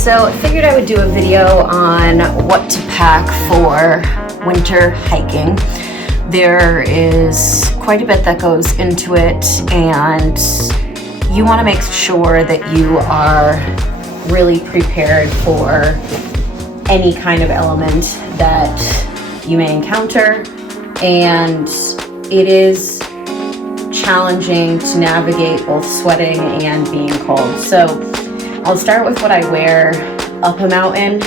So I figured I would do a video on what to pack for winter hiking. There is quite a bit that goes into it, and you want to make sure that you are really prepared for any kind of element that you may encounter. And it is challenging to navigate both sweating and being cold. So I'll start with what I wear up a mountain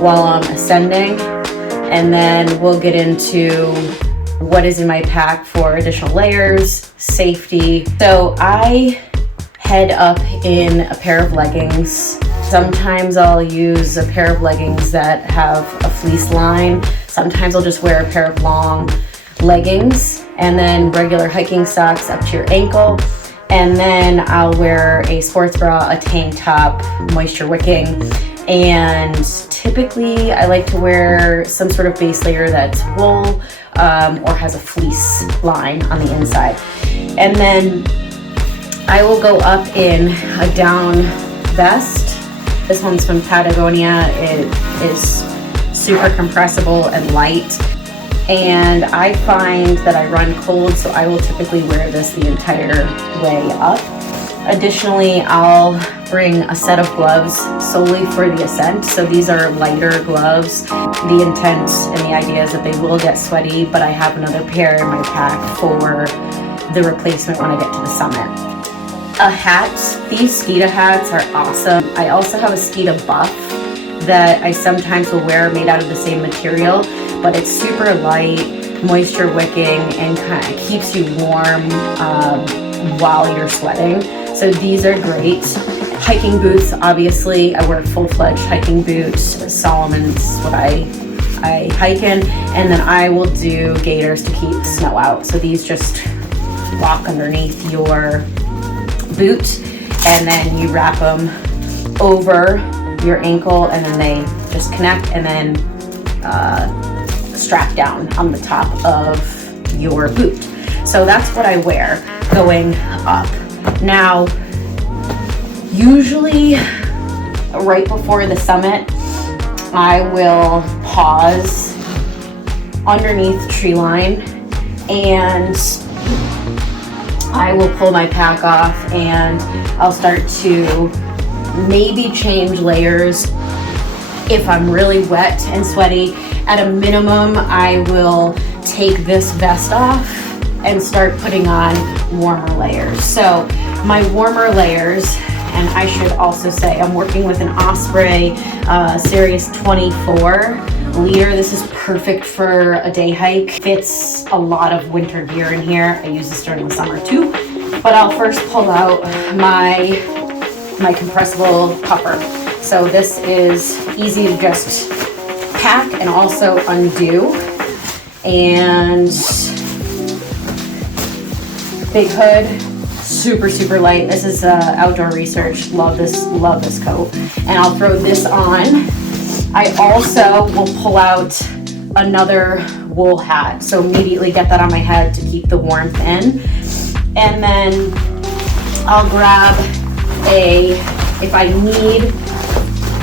while I'm ascending, and then we'll get into what is in my pack for additional layers, safety. So I head up in a pair of leggings. Sometimes I'll use a pair of leggings that have a fleece line. Sometimes I'll just wear a pair of long leggings and then regular hiking socks up to your ankle. And then I'll wear a sports bra, a tank top, moisture wicking. And typically I like to wear some sort of base layer that's wool or has a fleece line on the inside. And then I will go up in a down vest. This one's from Patagonia. It is super compressible and light. And I find that I run cold, so I will typically wear this the entire way up. Additionally, I'll bring a set of gloves solely for the ascent. So these are lighter gloves. The intent and the idea is that they will get sweaty, but I have another pair in my pack for the replacement when I get to the summit. A hat. These Skeeta hats are awesome. I also have a Skeeta buff that I sometimes will wear made out of the same material, but it's super light, moisture wicking, and kind of keeps you warm while you're sweating. So these are great. Hiking boots, obviously, I wear full-fledged hiking boots. Salomon's what I hike in, and then I will do gaiters to keep snow out. So these just lock underneath your boot, and then you wrap them over your ankle, and then they just connect and then strap down on the top of your boot. So that's what I wear going up. Now, usually right before the summit, I will pause underneath the tree line and I will pull my pack off, and I'll start to maybe change layers if I'm really wet and sweaty. At a minimum, I will take this vest off and start putting on warmer layers. So my warmer layers, and I should also say I'm working with an Osprey Series 24 liter. This is perfect for a day hike. Fits a lot of winter gear in here. I use this during the summer too. But I'll first pull out my compressible puffer. So this is easy to just pack and also undo. And big hood, super light. This is Outdoor Research. Love this coat. And I'll throw this on. I also will pull out another wool hat. So immediately get that on my head to keep the warmth in. And then I'll grab if I need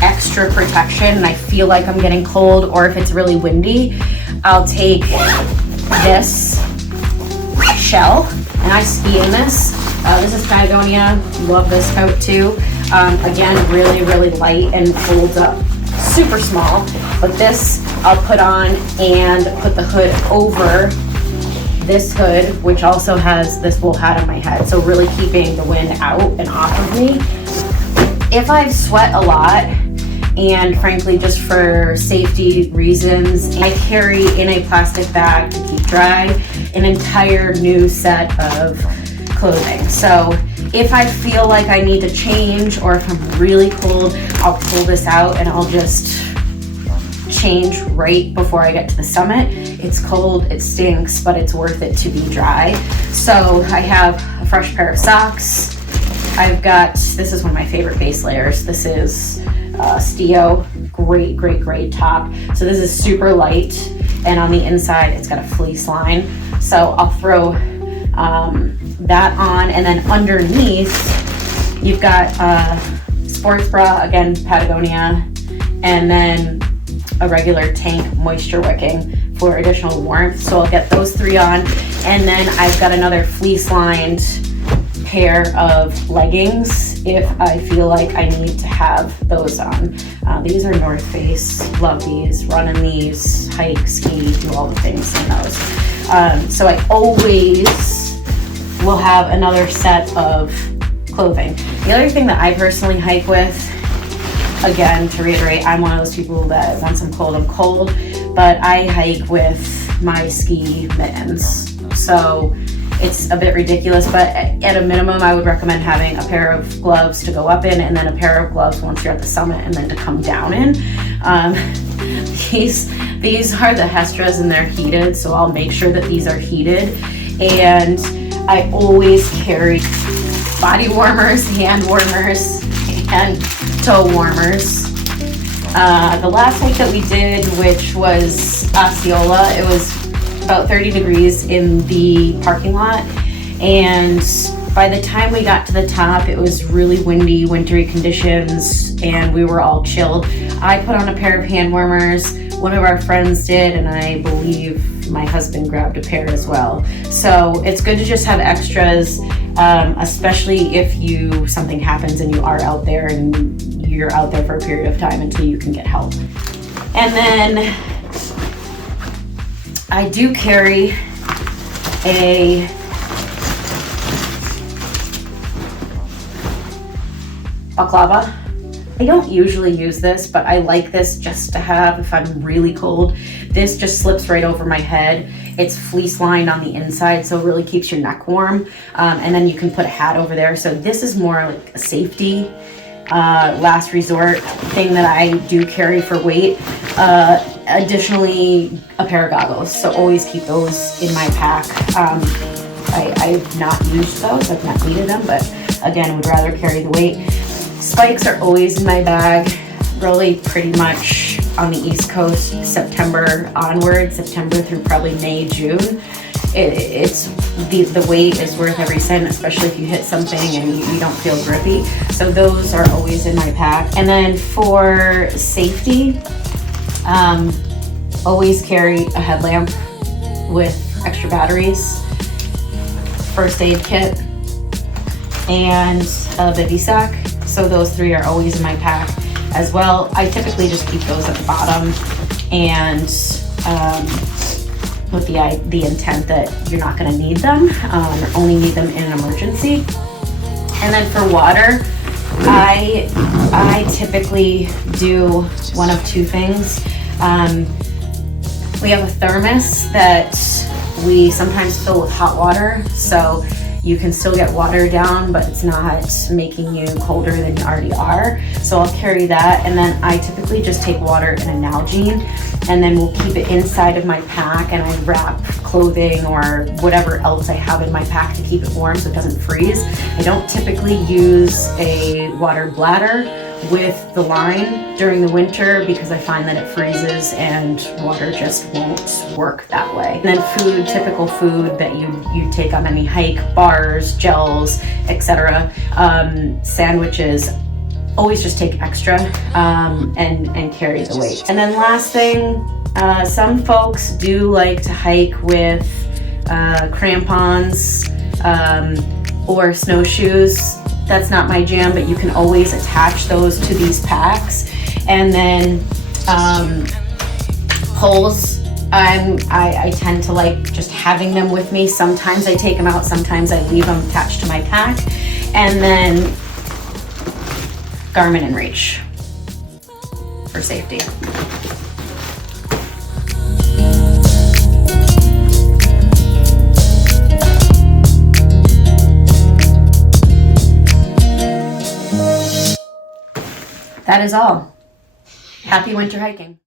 extra protection and I feel like I'm getting cold, or if it's really windy, I'll take this shell, and I ski in this. This is Patagonia. Love this coat too. Again, really light and folds up super small. But this I'll put on and put the hood over this hood, which also has this wool hat on my head. So really keeping the wind out and off of me. If I've sweat a lot, and frankly just for safety reasons, I carry in a plastic bag to keep dry an entire new set of clothing. So if I feel like I need to change, or if I'm really cold, I'll pull this out and I'll just change right before I get to the summit. It's cold, it stinks, but it's worth it to be dry. So I have a fresh pair of socks. I've got, this is one of my favorite base layers. This is Stio, great top. So this is super light, and on the inside it's got a fleece line. So I'll throw that on, and then underneath you've got sports bra, again, Patagonia, and then a regular tank moisture wicking for additional warmth. So I'll get those 3 on. And then I've got another fleece lined pair of leggings if I feel like I need to have those on. These are North Face, love these, run in these, hike, ski, do all the things in those. So I always will have another set of clothing. The other thing that I personally hike with, again, to reiterate, I'm one of those people that once I'm cold, but I hike with my ski mittens. So it's a bit ridiculous, but at a minimum, I would recommend having a pair of gloves to go up in, and then a pair of gloves once you're at the summit, and then to come down in. These are the Hestras, and they're heated, so I'll make sure that these are heated. And I always carry body warmers, hand warmers, and toe warmers. The last hike that we did, which was Osceola, it was about 30 degrees in the parking lot, and by the time we got to the top, it was really windy, wintry conditions, and we were all chilled. I put on a pair of hand warmers, one of our friends did, and I believe my husband grabbed a pair as well. So it's good to just have extras, especially if something happens and you are out there and you're out there for a period of time until you can get help. And then I do carry a balaclava. I don't usually use this, but I like this just to have if I'm really cold. This just slips right over my head. It's fleece lined on the inside, so it really keeps your neck warm. And then you can put a hat over there. So this is more like a safety last resort thing that I do carry for weight. Additionally, a pair of goggles. So always keep those in my pack. I've not used those, I've not needed them, but again, would rather carry the weight. Spikes are always in my bag, really pretty much on the East Coast, September onward, September through probably May, June. It's the weight is worth every cent, especially if you hit something and you don't feel grippy. So those are always in my pack. And then for safety, always carry a headlamp with extra batteries, first aid kit, and a bivy sack. So those 3 are always in my pack as well. I typically just keep those at the bottom, and with the intent that you're not going to need them, or only need them in an emergency. And then for water, I typically do one of 2 things. We have a thermos that we sometimes fill with hot water, so you can still get water down, but it's not making you colder than you already are. So I'll carry that, and then I typically just take water in a Nalgene, and then we'll keep it inside of my pack, and I wrap clothing or whatever else I have in my pack to keep it warm so it doesn't freeze. I don't typically use a water bladder with the line during the winter because I find that it freezes and water just won't work that way. And then food, typical food that you take on any hike, bars, gels, etc. Sandwiches, always just take extra and carry the weight. And then last thing, some folks do like to hike with crampons or snowshoes. That's not my jam, but you can always attach those to these packs. And then poles, I tend to like just having them with me. Sometimes I take them out, sometimes I leave them attached to my pack. And then Garmin inReach for safety. That is all. Happy winter hiking.